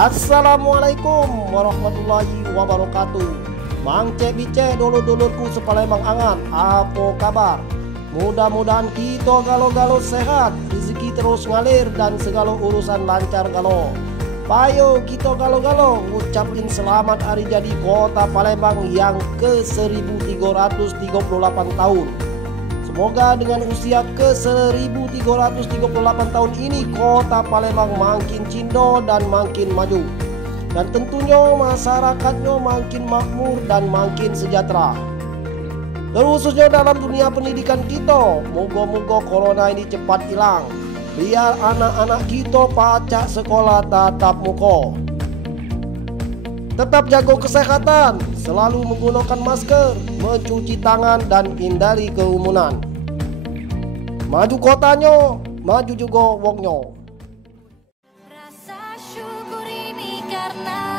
Assalamualaikum warahmatullahi wabarakatuh. Mang cek bice dulur-dulurku sepalembang angan, apa kabar? Mudah-mudahan kita galo-galo sehat, rezeki terus ngalir dan segala urusan lancar galo. Payo kita galo-galo ngucapin selamat hari jadi kota Palembang yang ke-1338 tahun. Semoga dengan usia ke-1338 tahun ini kota Palembang makin cindo dan makin maju. Dan tentunya masyarakatnya makin makmur dan makin sejahtera. Terkhususnya dalam dunia pendidikan kita, moga-moga corona ini cepat hilang. Biar anak-anak kita pacak sekolah tatap muka. Tetap jaga kesehatan, selalu menggunakan masker, mencuci tangan dan hindari kerumunan. Maju kotanya, maju juga wongnya. Rasa syukur ini karena